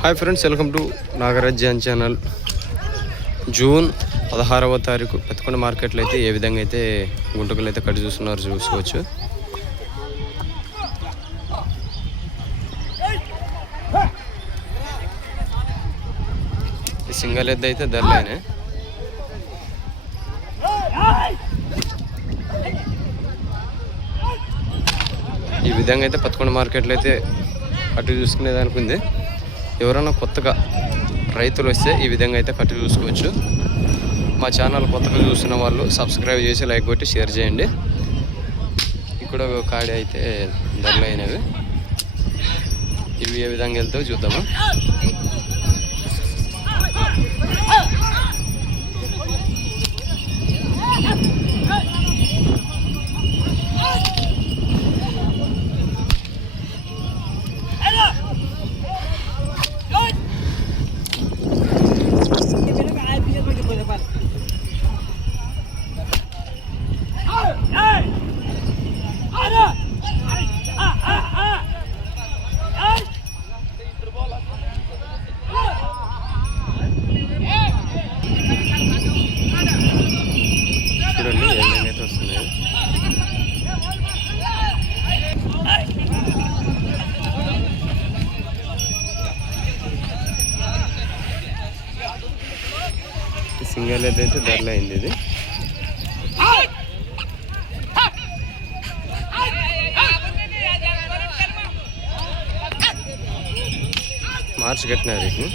Hi friends, welcome to Nagaraj John channel. June 16వ తారీఖు పెత్తకొండ మార్కెట్లో అయితే ఏ విధంగా అయితే గుంటకలు అయితే కట్ చూస్తున్నారు చూసుకోవచ్చు. సింగల్ ఎద్దు అయితే ధరలేనే. ఈ విధంగా అయితే పెత్తకొండ మార్కెట్లో అయితే కట్టు చూసుకునేదానికి ఉంది. ఎవరైనా కొత్తగా రైతులు వస్తే ఈ విధంగా అయితే కట్టు చూసుకోవచ్చు. మా ఛానల్ కొత్తగా చూస్తున్న వాళ్ళు సబ్స్క్రైబ్ చేసి లైక్ కొట్టి షేర్ చేయండి. ఇక్కడ ఒక కాడి అయితే ధరలు అయినవి. ఇవి ఏ విధంగా వెళ్తావో చూద్దాము. చూడండి ఏ విధంగా అయితే వస్తున్నాయి. సింగల్ ఏదైతే ధరలు అయింది. ఇది మార్చి కట్టినారు వీటిని.